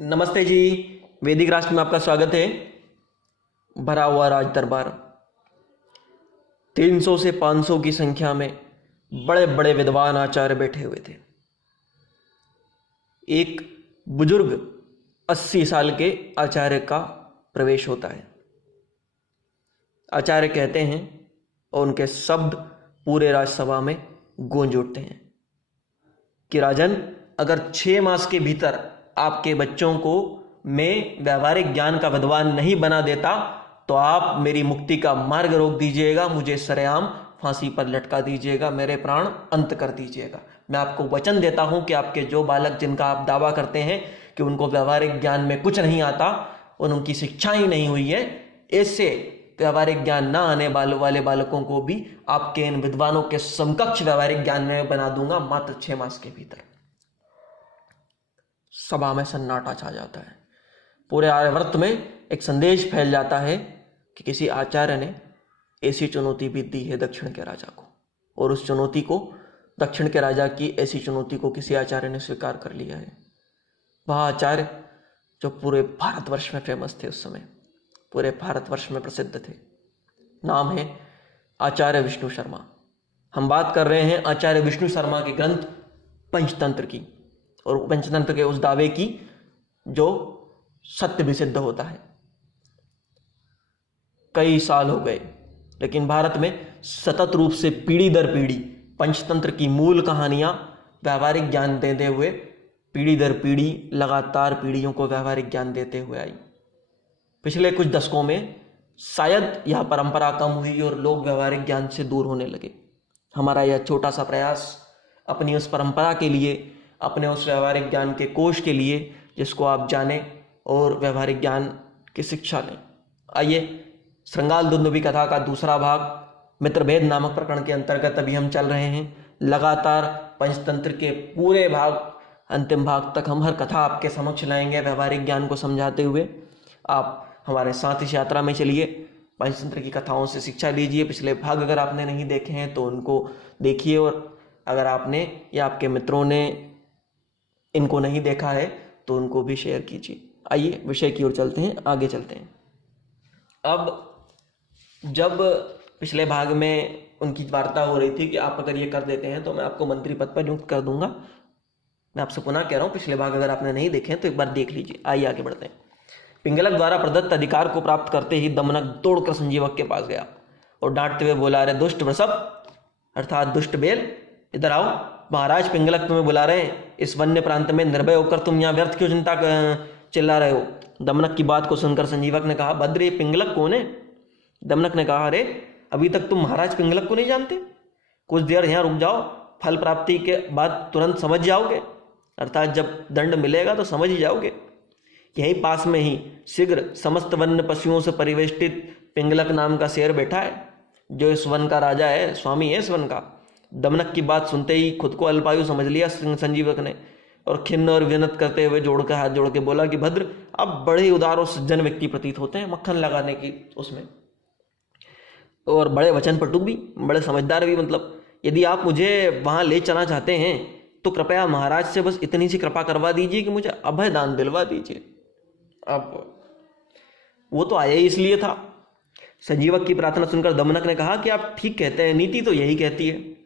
नमस्ते जी। वैदिक राष्ट्र में आपका स्वागत है। भरा हुआ राज दरबार, 300 से 500 की संख्या में बड़े बड़े विद्वान आचार्य बैठे हुए थे। एक बुजुर्ग 80 साल के आचार्य का प्रवेश होता है। आचार्य कहते हैं और उनके शब्द पूरे राजसभा में गूंज उठते हैं कि राजन, अगर 6 मास के भीतर आपके बच्चों को मैं व्यावहारिक ज्ञान का विद्वान नहीं बना देता तो आप मेरी मुक्ति का मार्ग रोक दीजिएगा, मुझे सरेआम फांसी पर लटका दीजिएगा, मेरे प्राण अंत कर दीजिएगा। मैं आपको वचन देता हूं कि आपके जो बालक जिनका आप दावा करते हैं कि उनको व्यावहारिक ज्ञान में कुछ नहीं आता और उनकी शिक्षा ही नहीं हुई है, ऐसे व्यावहारिक ज्ञान ना आने वाले बालकों को भी आपके इन विद्वानों के समकक्ष व्यावहारिक ज्ञान में बना दूंगा मात्र 6 मास के भीतर। सभा में सन्नाटा छा जाता है। पूरे आर्यावर्त में एक संदेश फैल जाता है कि किसी आचार्य ने ऐसी चुनौती भी दी है दक्षिण के राजा को, और उस चुनौती को, दक्षिण के राजा की ऐसी चुनौती को किसी आचार्य ने स्वीकार कर लिया है। वह आचार्य जो पूरे भारतवर्ष में फेमस थे, उस समय पूरे भारतवर्ष में प्रसिद्ध थे, नाम है आचार्य विष्णु शर्मा। हम बात कर रहे हैं आचार्य विष्णु शर्मा के ग्रंथ पंचतंत्र की, और पंचतंत्र के उस दावे की जो सत्य भी सिद्ध होता है। कई साल हो गए, लेकिन भारत में सतत रूप से पीढ़ी दर पीढ़ी पंचतंत्र की मूल कहानियां व्यावहारिक ज्ञान देते हुए पीढ़ी दर पीढ़ी लगातार पीढ़ियों को व्यावहारिक ज्ञान देते हुए आई। पिछले कुछ दशकों में शायद यह परंपरा कम हुई और लोग व्यावहारिक ज्ञान से दूर होने लगे। हमारा यह छोटा सा प्रयास अपनी उस परंपरा के लिए, अपने उस व्यावहारिक ज्ञान के कोश के लिए जिसको आप जाने और व्यावहारिक ज्ञान की शिक्षा लें। आइए, श्रृंगाल दुंदुभी कथा का दूसरा भाग मित्रभेद नामक प्रकरण के अंतर्गत अभी हम चल रहे हैं। लगातार पंचतंत्र के पूरे भाग, अंतिम भाग तक हम हर कथा आपके समक्ष लाएंगे व्यावहारिक ज्ञान को समझाते हुए। आप हमारे साथ इस यात्रा में चलिए, पंचतंत्र की कथाओं से शिक्षा लीजिए। पिछले भाग अगर आपने नहीं देखे हैं तो उनको देखिए, और अगर आपने या आपके मित्रों ने इनको नहीं देखा है तो उनको भी शेयर कीजिए। आइए विषय की ओर चलते हैं, आगे चलते हैं। अब जब पिछले भाग में उनकी वार्ता हो रही थी कि आप अगर ये कर देते हैं तो मैं आपको मंत्री पद पर नियुक्त कर दूंगा, मैं आपसे पुनः कह रहा हूँ, पिछले भाग अगर आपने नहीं देखे हैं तो एक बार देख लीजिए। आइए आगे बढ़ते हैं। पिंगलक द्वारा प्रदत्त अधिकार को प्राप्त करते ही दमनक दौड़कर संजीवक के पास गया और डांटते हुए बोला, अरे दुष्ट वृषभ अर्थात दुष्ट बेल, इधर आओ, महाराज पिंगलक तुम्हें बुला रहे हैं। इस वन्य प्रांत में निर्भय होकर तुम यहाँ व्यर्थ क्यों चिल्ला रहे हो? दमनक की बात को सुनकर संजीवक ने कहा, भद्र ये पिंगलक कौन है? दमनक ने कहा, अरे अभी तक तुम महाराज पिंगलक को नहीं जानते? कुछ देर यहाँ रुक जाओ, फल प्राप्ति के बाद तुरंत समझ जाओगे, अर्थात जब दंड मिलेगा तो समझ ही जाओगे। यहीं पास में ही शीघ्र समस्त वन्य पशुओं से परिवेष्टित पिंगलक नाम का शेर बैठा है, जो इस वन का राजा है, स्वामी है इस वन का। दमनक की बात सुनते ही खुद को अल्पायु समझ लिया संजीवक ने, और खिन्न और विनत करते हुए हाथ जोड़ के बोला कि भद्र, आप बड़े ही उदार और सज्जन व्यक्ति प्रतीत होते हैं, मक्खन लगाने की उसमें, और बड़े वचन पटु भी, बड़े समझदार भी। मतलब यदि आप मुझे वहां ले चलना चाहते हैं तो कृपया महाराज से बस इतनी सी कृपा करवा दीजिए कि मुझे अभय दान दिलवा दीजिए। अब वो तो आया ही इसलिए था। संजीवक की प्रार्थना सुनकर दमनक ने कहा कि आप ठीक कहते हैं, नीति तो यही कहती है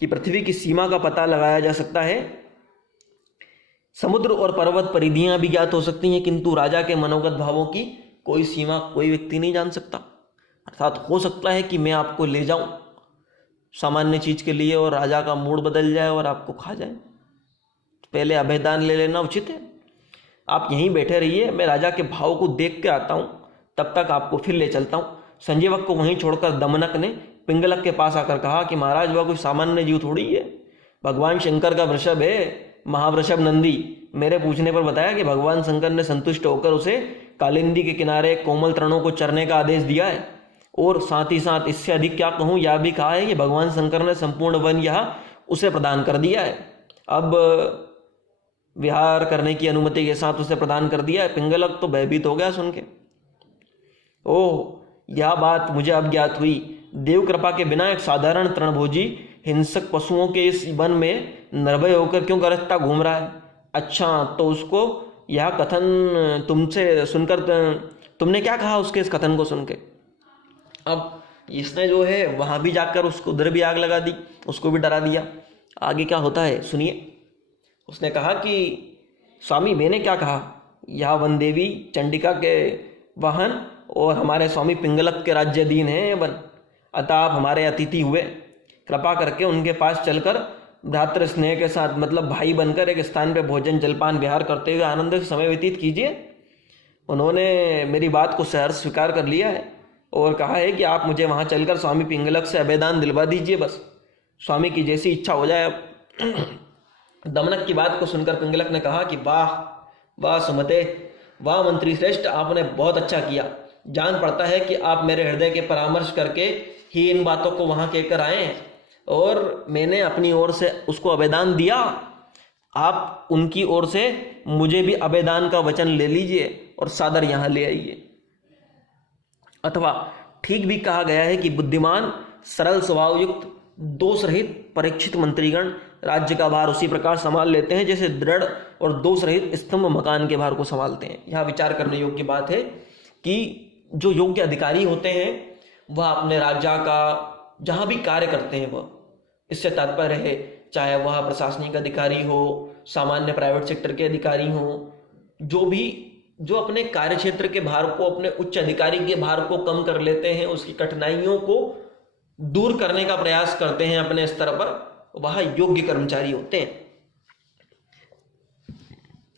कि पृथ्वी की सीमा का पता लगाया जा सकता है, समुद्र और पर्वत परिधियां भी ज्ञात हो सकती हैं, किंतु राजा के मनोगत भावों की कोई सीमा कोई व्यक्ति नहीं जान सकता। अर्थात हो सकता है कि मैं आपको ले जाऊं सामान्य चीज के लिए और राजा का मूड बदल जाए और आपको खा जाए। पहले अभयदान ले लेना उचित है। आप यहीं बैठे रहिए, मैं राजा के भाव को देख के आता हूं, तब तक आपको फिर ले चलता हूं। संजीवक को वहीं छोड़कर दमनक ने पिंगलक के पास आकर कहा कि महाराज, वह कोई सामान्य जीव थोड़ी है, भगवान शंकर का वृषभ है, महावृषभ नंदी। मेरे पूछने पर बताया कि भगवान शंकर ने संतुष्ट होकर उसे कालिंदी के किनारे कोमल तृणों को चरने का आदेश दिया है, और साथ ही साथ इससे अधिक क्या कहूं, यह भी कहा है कि भगवान शंकर ने संपूर्ण वन यह उसे प्रदान कर दिया है। अब विहार करने की अनुमति के साथ उसे प्रदान कर दिया है। पिंगलक तो भयभीत हो गया सुन के। ओह, यह बात मुझे अब ज्ञात हुई। देव कृपा के बिना एक साधारण तृणभोजी हिंसक पशुओं के इस वन में निर्भय होकर क्यों गरजता घूम रहा है? अच्छा, तो उसको यह कथन तुमसे सुनकर तुमने क्या कहा उसके इस कथन को सुन के। अब इसने जो है वहाँ भी जाकर उसको उधर भी आग लगा दी, उसको भी डरा दिया। आगे क्या होता है सुनिए। उसने कहा कि स्वामी मैंने क्या कहा, यह वन देवी चंडिका के वाहन और हमारे स्वामी पिंगलक के राज्याधीन हैं ये वन, अतः आप हमारे अतिथि हुए, कृपा करके उनके पास चलकर भ्रातृ स्नेह के साथ मतलब भाई बनकर एक स्थान पे भोजन जलपान विहार करते हुए आनंद से समय व्यतीत कीजिए। उन्होंने मेरी बात को सहर्ष स्वीकार कर लिया है और कहा है कि आप मुझे वहाँ चलकर स्वामी पिंगलक से अभेदान दिलवा दीजिए, बस स्वामी की जैसी इच्छा हो जाए। अब दमनक की बात को सुनकर पिंगलक ने कहा कि वाह वाह सुमते, वाह मंत्री श्रेष्ठ, आपने बहुत अच्छा किया। जान पड़ता है कि आप मेरे हृदय के परामर्श करके ही इन बातों को वहाँ कहकर आए हैं और मैंने अपनी ओर से उसको अभेदान दिया। आप उनकी ओर से मुझे भी अभेदान का वचन ले लीजिए और सादर यहाँ ले आइए। अथवा ठीक भी कहा गया है कि बुद्धिमान सरल स्वभाव युक्त दोष रहित परीक्षित मंत्रीगण राज्य का भार उसी प्रकार संभाल लेते हैं जैसे दृढ़ और दोष रहित स्तंभ मकान के भार को संभालते हैं। यह विचार करने योग्य बात है कि जो योग्य अधिकारी होते हैं वह अपने राज्य का जहाँ भी कार्य करते हैं वह, इससे तात्पर्य है चाहे वह प्रशासनिक अधिकारी हो, सामान्य प्राइवेट सेक्टर के अधिकारी हो, जो अपने कार्य क्षेत्र के भार को, अपने उच्च अधिकारी के भार को कम कर लेते हैं, उसकी कठिनाइयों को दूर करने का प्रयास करते हैं अपने स्तर पर, वह योग्य कर्मचारी होते हैं।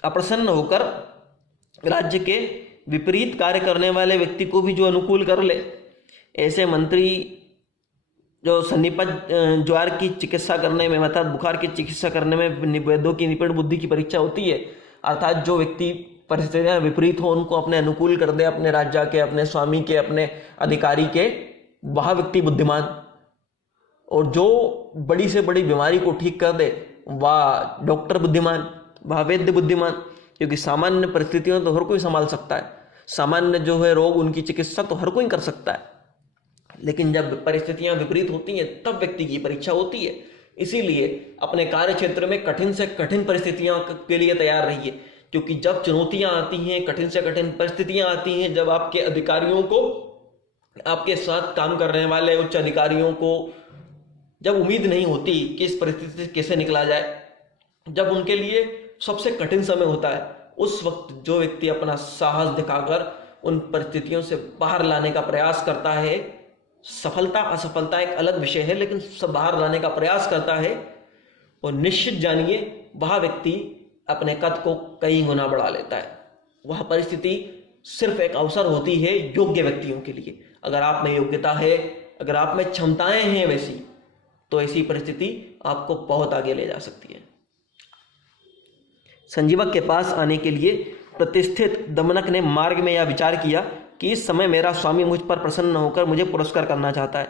अप्रसन्न होकर राज्य के विपरीत कार्य करने वाले व्यक्ति को भी जो अनुकूल कर ले, ऐसे मंत्री जो सन्निपत ज्वार की चिकित्सा करने में अर्थात बुखार की चिकित्सा करने में वैद्यों की निपुण बुद्धि की परीक्षा होती है, अर्थात जो व्यक्ति परिस्थितियां विपरीत हो उनको अपने अनुकूल कर दे, अपने राज्य के, अपने स्वामी के, अपने अधिकारी के, वह व्यक्ति बुद्धिमान। और जो बड़ी से बड़ी बीमारी को ठीक कर दे वह डॉक्टर बुद्धिमान, वह वैद्य बुद्धिमान, क्योंकि सामान्य परिस्थितियों तो हर कोई संभाल सकता है, सामान्य जो है रोग उनकी चिकित्सा तो हर कोई कर सकता है, लेकिन जब परिस्थितियां विपरीत होती हैं तब व्यक्ति की परीक्षा होती है। इसीलिए अपने कार्य क्षेत्र में कठिन से कठिन परिस्थितियों के लिए तैयार रहिए, क्योंकि जब चुनौतियां आती हैं, कठिन से कठिन परिस्थितियां आती हैं, जब आपके अधिकारियों को, आपके साथ काम करने वाले उच्च अधिकारियों को जब उम्मीद नहीं होती कि इस परिस्थिति से कैसे निकला जाए, जब उनके लिए सबसे कठिन समय होता है, उस वक्त जो व्यक्ति अपना साहस दिखाकर उन परिस्थितियों से बाहर लाने का प्रयास करता है, सफलता असफलता एक अलग विषय है, लेकिन सब बाहर लाने का प्रयास करता है, और निश्चित जानिए वह व्यक्ति अपने कद को कई गुना बढ़ा लेता है। वह परिस्थिति सिर्फ एक अवसर होती है योग्य व्यक्तियों के लिए। अगर आप में योग्यता है, अगर आप में क्षमताएं हैं वैसी, तो ऐसी परिस्थिति आपको बहुत आगे ले जा सकती है। संजीवक के पास आने के लिए प्रतिष्ठित दमनक ने मार्ग में यह विचार किया कि इस समय मेरा स्वामी मुझ पर प्रसन्न होकर मुझे पुरस्कार करना चाहता है,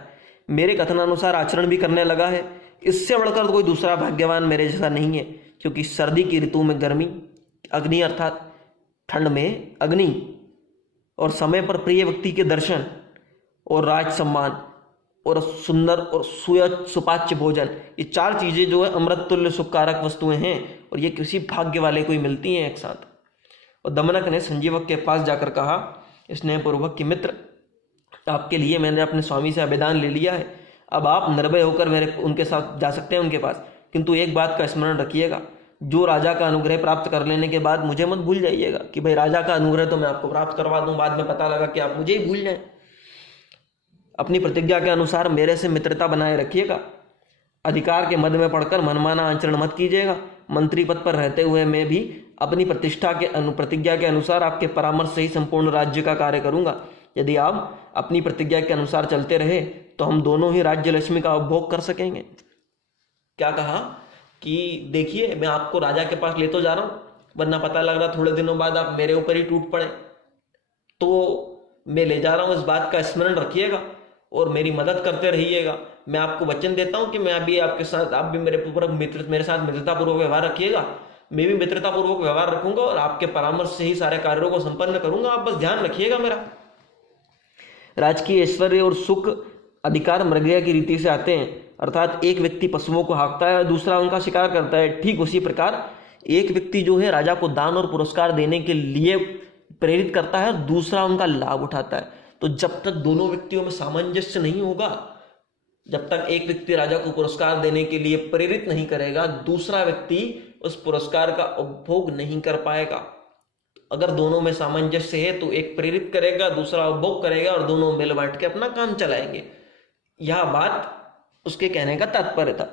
मेरे कथनानुसार आचरण भी करने लगा है। इससे बढ़कर कोई दूसरा भाग्यवान मेरे जैसा नहीं है, क्योंकि सर्दी की ऋतु में गर्मी, अग्नि अर्थात ठंड में अग्नि, और समय पर प्रिय व्यक्ति के दर्शन, और राज सम्मान, और सुंदर और सुपाच्य भोजन, ये चार चीजें जो है अमृत तुल्य सुखकारक वस्तुएं हैं, और ये किसी भाग्य वाले को ही मिलती हैं एक साथ। और दमनक ने संजीवक के पास जाकर कहा स्नेहपूर्वक कि मित्र, आपके लिए मैंने अपने स्वामी से आवेदन ले लिया है, अब आप निर्भय होकर मेरे उनके साथ जा सकते हैं उनके पास, किंतु एक बात का स्मरण रखिएगा, जो राजा का अनुग्रह प्राप्त कर लेने के बाद मुझे मत भूल जाइएगा कि भाई राजा का अनुग्रह तो मैं आपको प्राप्त करवा दूं, बाद में पता लगा कि आप मुझे ही भूल जाएं। अपनी प्रतिज्ञा के अनुसार मेरे से मित्रता बनाए रखिएगा, अधिकार के मद में पड़कर मनमाना आचरण मत कीजिएगा। मंत्री पद पर रहते हुए मैं भी अपनी प्रतिज्ञा के अनुसार आपके परामर्श से ही संपूर्ण राज्य का कार्य करूंगा। यदि आप अपनी प्रतिज्ञा के अनुसार चलते रहे तो हम दोनों ही राज्य लक्ष्मी का उपभोग कर सकेंगे। क्या कहा कि देखिए, मैं आपको राजा के पास ले तो जा रहा हूं, वरना पता लग रहा थोड़े दिनों बाद आप मेरे ऊपर ही टूट पड़े, तो मैं ले जा रहा हूं, इस बात का स्मरण रखिएगा और मेरी मदद करते रहिएगा। मैं आपको वचन देता हूं कि मैं अभी आपके साथ, आप भी मेरे साथ मित्रतापूर्वक व्यवहार रखिएगा, मैं भी मित्रतापूर्वक व्यवहार रखूंगा और आपके परामर्श से ही सारे कार्यों को संपन्न करूंगा। आप बस ध्यान रखिएगा मेरा। राजकीय ऐश्वर्य और सुख अधिकार मृगया की रीति से आते हैं, अर्थात एक व्यक्ति पशुओं को हाँकता है और दूसरा उनका शिकार करता है, ठीक उसी प्रकार एक व्यक्ति जो है राजा को दान और पुरस्कार देने के लिए प्रेरित करता है और दूसरा उनका लाभ उठाता है। तो जब तक दोनों व्यक्तियों में सामंजस्य नहीं होगा, जब तक एक व्यक्ति राजा को पुरस्कार देने के लिए प्रेरित नहीं करेगा, दूसरा व्यक्ति उस पुरस्कार का उपभोग नहीं कर पाएगा। अगर दोनों में सामंजस्य है तो एक प्रेरित करेगा, दूसरा उपभोग करेगा और दोनों मिल बांट के अपना काम चलाएंगे। यह बात उसके कहने का तात्पर्य था।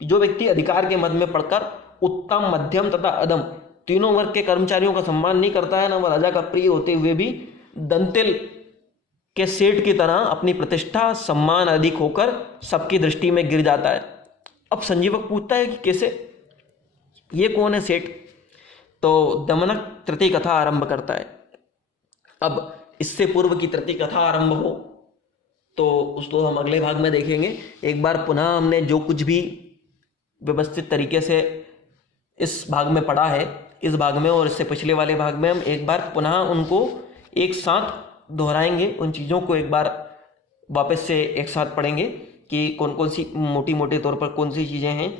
जो व्यक्ति अधिकार के मद में पड़कर उत्तम, मध्यम तथा अधम तीनों वर्ग के कर्मचारियों का सम्मान नहीं करता है, ना वह राजा का प्रिय होते हुए भी दंतेल के सेठ की तरह अपनी प्रतिष्ठा, सम्मान अधिक होकर सबकी दृष्टि में गिर जाता है। अब संजीवक पूछता है कि कैसे, ये कौन है सेठ? तो दमनक तृतीय कथा आरंभ करता है। अब इससे पूर्व की तृतीय कथा आरंभ हो तो उसको हम अगले भाग में देखेंगे। एक बार पुनः हमने जो कुछ भी व्यवस्थित तरीके से इस भाग में पढ़ा है, इस भाग में और इससे पिछले वाले भाग में हम एक बार पुनः उनको एक साथ दोहराएंगे। उन चीज़ों को एक बार वापस से एक साथ पढ़ेंगे कि कौन कौन सी मोटी मोटे तौर पर कौन सी चीज़ें हैं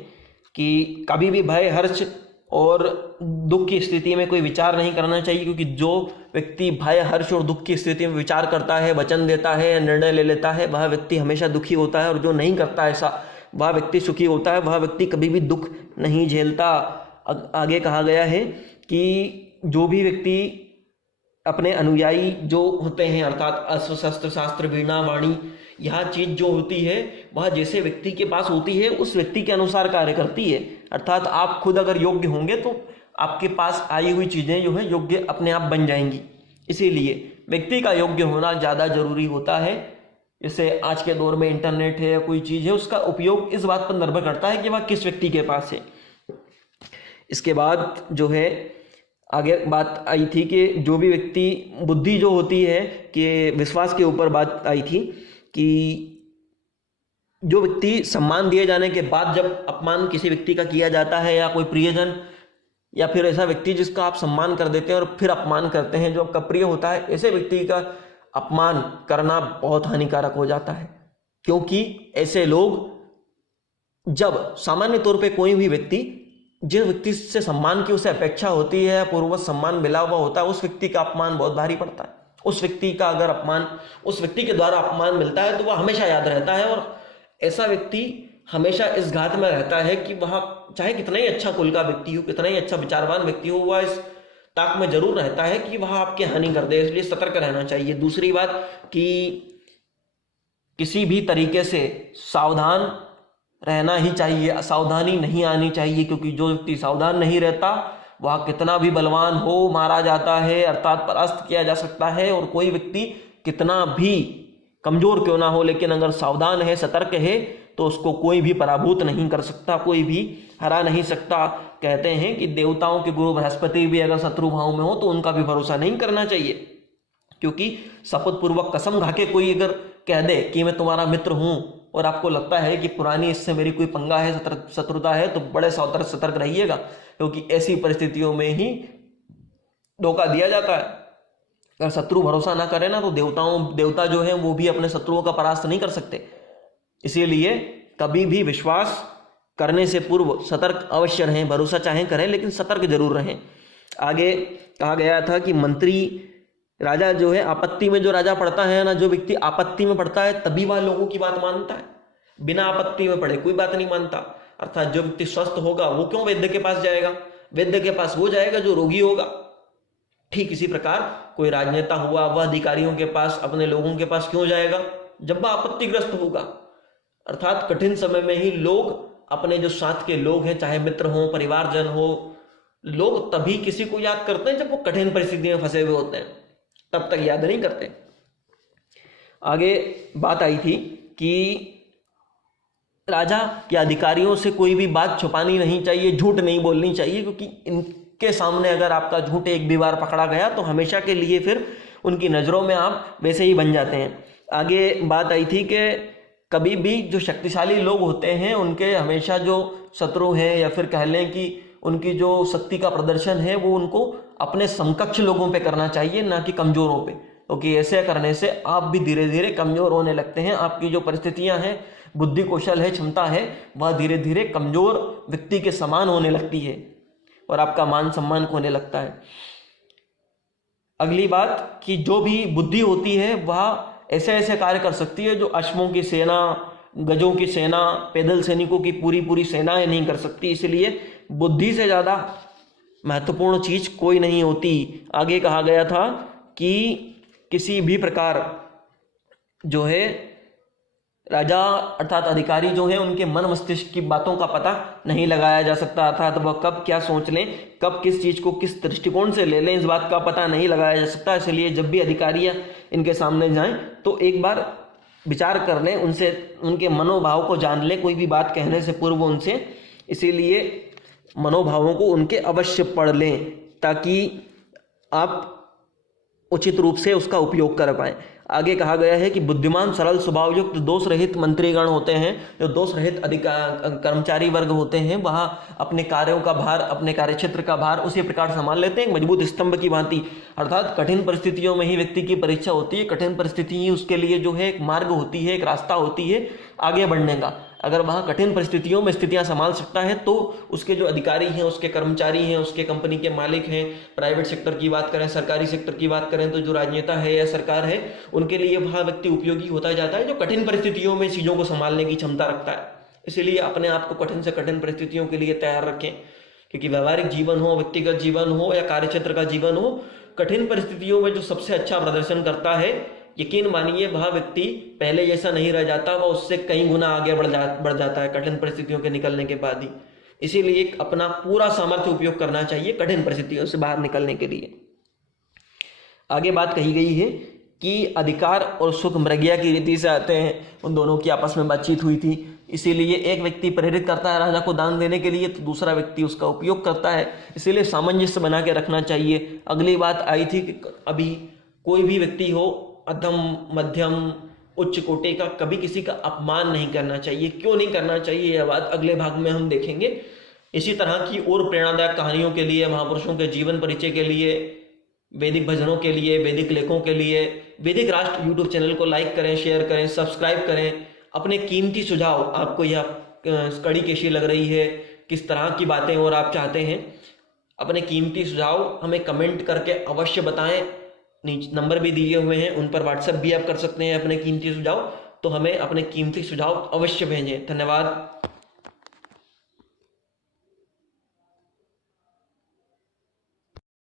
कि कभी भी भय, हर्ष और दुख की स्थिति में कोई विचार नहीं करना चाहिए, क्योंकि जो व्यक्ति भय, हर्ष और दुख की स्थिति में विचार करता है, वचन देता है, निर्णय ले लेता है, वह व्यक्ति हमेशा दुखी होता है, और जो नहीं करता ऐसा वह व्यक्ति सुखी होता है। वह व्यक्ति कभी भी दुख नहीं झेलता। आगे कहा गया है कि जो भी व्यक्ति अपने अनुयायी जो होते हैं, अर्थात अस्त्र, शस्त्र, शास्त्र, वीणा, वाणी, यह चीज जो होती है वह जैसे व्यक्ति के पास होती है उस व्यक्ति के अनुसार कार्य करती है। अर्थात आप खुद अगर योग्य होंगे तो आपके पास आई हुई चीजें जो है योग्य अपने आप बन जाएंगी। इसीलिए व्यक्ति का योग्य होना ज़्यादा जरूरी होता है। जैसे आज के दौर में इंटरनेट है या कोई चीज़ है, उसका उपयोग इस बात पर निर्भर करता है कि वह किस व्यक्ति के पास है। इसके बाद जो है आगे बात आई थी कि जो भी व्यक्ति, बुद्धि जो होती है कि विश्वास के ऊपर बात आई थी कि जो व्यक्ति सम्मान दिए जाने के बाद जब अपमान किसी व्यक्ति का किया जाता है, या कोई प्रियजन या फिर ऐसा व्यक्ति जिसका आप सम्मान कर देते हैं और फिर अपमान करते हैं जो आपका प्रिय होता है, ऐसे व्यक्ति का अपमान करना बहुत हानिकारक हो जाता है। क्योंकि ऐसे लोग, जब सामान्य तौर पे कोई भी व्यक्ति जिस व्यक्ति से सम्मान की उसे अपेक्षा होती है, पूर्ववत सम्मान मिला हुआ होता है, उस व्यक्ति का अपमान बहुत भारी पड़ता है। उस व्यक्ति का अगर अपमान, उस व्यक्ति के द्वारा अपमान मिलता है तो वह हमेशा याद रहता है, और ऐसा व्यक्ति हमेशा इस घात में रहता है कि वह चाहे कितना ही अच्छा कुल का व्यक्ति हो, कितना ही अच्छा विचारवान व्यक्ति हो, वह इस ताक में जरूर रहता है कि वह आपकी हानि कर दे। इसलिए सतर्क रहना चाहिए। दूसरी बात कि किसी भी तरीके से सावधान रहना ही चाहिए, सावधानी नहीं आनी चाहिए, क्योंकि जो व्यक्ति सावधान नहीं रहता वह कितना भी बलवान हो मारा जाता है, अर्थात परास्त किया जा सकता है। और कोई व्यक्ति कितना भी कमजोर क्यों ना हो, लेकिन अगर सावधान है, सतर्क है, तो उसको कोई भी पराभूत नहीं कर सकता, कोई भी हरा नहीं सकता। कहते हैं कि देवताओं के गुरु बृहस्पति भी अगर शत्रु भाव में हो तो उनका भी भरोसा नहीं करना चाहिए, क्योंकि शपथ पूर्वक कसम खा के कोई अगर कह दे कि मैं तुम्हारा मित्र हूं और आपको लगता है कि पुरानी इससे मेरी कोई पंगा है, शत्रुता है, तो बड़े सतर्क रहिएगा, क्योंकि ऐसी परिस्थितियों में ही धोखा दिया जाता है। अगर शत्रु भरोसा ना करे ना तो देवता जो है वो भी अपने शत्रुओं का परास्त नहीं कर सकते। इसीलिए कभी भी विश्वास करने से पूर्व सतर्क अवश्य रहें। भरोसा चाहे करें लेकिन सतर्क जरूर रहें। आगे कहा गया था कि मंत्री, राजा जो है आपत्ति में, जो राजा पड़ता है ना, जो व्यक्ति आपत्ति में पड़ता है तभी वह लोगों की बात मानता है। बिना आपत्ति में पड़े कोई बात नहीं मानता। अर्थात जो व्यक्ति स्वस्थ होगा वो क्यों वैद्य के पास जाएगा? वैद्य के पास वो जाएगा जो रोगी होगा। ठीक इसी प्रकार कोई राजनेता हुआ, वह अधिकारियों के पास, अपने लोगों के पास क्यों जाएगा? जब वह आपत्तिग्रस्त होगा। अर्थात कठिन समय में ही लोग, अपने जो साथ के लोग हैं, चाहे मित्र हो, परिवारजन हो, लोग तभी किसी को याद करते हैं जब वो कठिन परिस्थिति में फंसे हुए होते हैं, तब तक याद नहीं करते। आगे बात आई थी कि राजा या अधिकारियों से कोई भी बात छुपानी नहीं चाहिए, झूठ नहीं बोलनी चाहिए, क्योंकि इनके सामने अगर आपका झूठ एक भी बार पकड़ा गया तो हमेशा के लिए फिर उनकी नज़रों में आप वैसे ही बन जाते हैं। आगे बात आई थी कि कभी भी जो शक्तिशाली लोग होते हैं उनके हमेशा जो शत्रु हैं, या फिर कह लें कि उनकी जो शक्ति का प्रदर्शन है वो उनको अपने समकक्ष लोगों पे करना चाहिए, ना कि कमजोरों पे, क्योंकि ऐसे करने से आप भी धीरे धीरे कमजोर होने लगते हैं। आपकी जो परिस्थितियां हैं, बुद्धि कौशल है, क्षमता है, वह धीरे धीरे कमजोर व्यक्ति के समान होने लगती है। और आपका मान सम्मान खोने लगता है। अगली बात कि जो भी बुद्धि होती है वह ऐसे ऐसे कार्य कर सकती है जो अश्वों की सेना, गजों की सेना, पैदल सैनिकों की पूरी पूरी सेनाएं नहीं कर सकती। इसलिए बुद्धि से ज़्यादा महत्वपूर्ण चीज कोई नहीं होती। आगे कहा गया था कि किसी भी प्रकार जो है राजा अर्थात अधिकारी जो है उनके मन मस्तिष्क की बातों का पता नहीं लगाया जा सकता, अर्थात वह कब क्या सोच लें, कब किस चीज को किस दृष्टिकोण से ले लें, इस बात का पता नहीं लगाया जा सकता। इसलिए जब भी अधिकारी इनके सामने जाएं तो एक बार विचार कर लें, उनसे उनके मनोभाव को जान लें कोई भी बात कहने से पूर्व उनसे। इसीलिए मनोभावों को उनके अवश्य पढ़ लें ताकि आप उचित रूप से उसका उपयोग कर पाएं। आगे कहा गया है कि बुद्धिमान, सरल स्वभाव युक्त, दोष रहित मंत्रीगण होते हैं, जो दोष रहित कर्मचारी वर्ग होते हैं, वह अपने कार्यों का भार, अपने कार्यक्षेत्र का भार उसी प्रकार संभाल लेते हैं मजबूत स्तंभ की भांति। अर्थात कठिन परिस्थितियों में ही व्यक्ति की परीक्षा होती है, कठिन परिस्थिति ही उसके लिए जो है एक मार्ग होती है, एक रास्ता होती है आगे बढ़ने का। अगर वह कठिन परिस्थितियों में स्थितियां संभाल सकता है तो उसके जो अधिकारी हैं, उसके कर्मचारी हैं, उसके कंपनी के मालिक हैं, प्राइवेट सेक्टर की बात करें, सरकारी सेक्टर की बात करें तो जो राजनेता है या सरकार है, उनके लिए वह व्यक्ति उपयोगी होता जाता है जो कठिन परिस्थितियों में चीज़ों को संभालने की क्षमता रखता है। इसलिए अपने आप को कठिन से कठिन परिस्थितियों के लिए तैयार रखें, क्योंकि व्यवहारिक जीवन हो, व्यक्तिगत जीवन हो या कार्यक्षेत्र का जीवन हो, कठिन परिस्थितियों में जो सबसे अच्छा प्रदर्शन करता है, यकीन मानिए वह व्यक्ति पहले जैसा नहीं रह जाता, वह उससे कई गुना आगे बढ़ जाता है कठिन परिस्थितियों के निकलने के बाद ही। इसीलिए अपना पूरा सामर्थ्य उपयोग करना चाहिए कठिन परिस्थितियों से बाहर निकलने के लिए। आगे बात कही गई है कि अधिकार और सुख मृगया की रीति से आते हैं, उन दोनों की आपस में बातचीत हुई थी। इसीलिए एक व्यक्ति प्रेरित करता है राजा को दान देने के लिए, तो दूसरा व्यक्ति उसका उपयोग करता है। इसीलिए सामंजस्य बना के रखना चाहिए। अगली बात आई थी कि अभी कोई भी व्यक्ति हो, अधम, मध्यम, उच्च कोटि का, कभी किसी का अपमान नहीं करना चाहिए। क्यों नहीं करना चाहिए यह बात अगले भाग में हम देखेंगे। इसी तरह की और प्रेरणादायक कहानियों के लिए, महापुरुषों के जीवन परिचय के लिए, वैदिक भजनों के लिए, वैदिक लेखों के लिए वैदिक राष्ट्र यूट्यूब चैनल को लाइक करें, शेयर करें, सब्सक्राइब करें। अपने कीमती सुझाव, आपको यह कड़ी कैसी लग रही है, किस तरह की बातें और आप चाहते हैं, अपने कीमती सुझाव हमें कमेंट करके अवश्य बताएं। नीचे नंबर भी दिए हुए हैं, उन पर व्हाट्सएप भी आप कर सकते हैं अपने कीमती सुझाव। तो हमें अपने कीमती सुझाव अवश्य भेजें। धन्यवाद।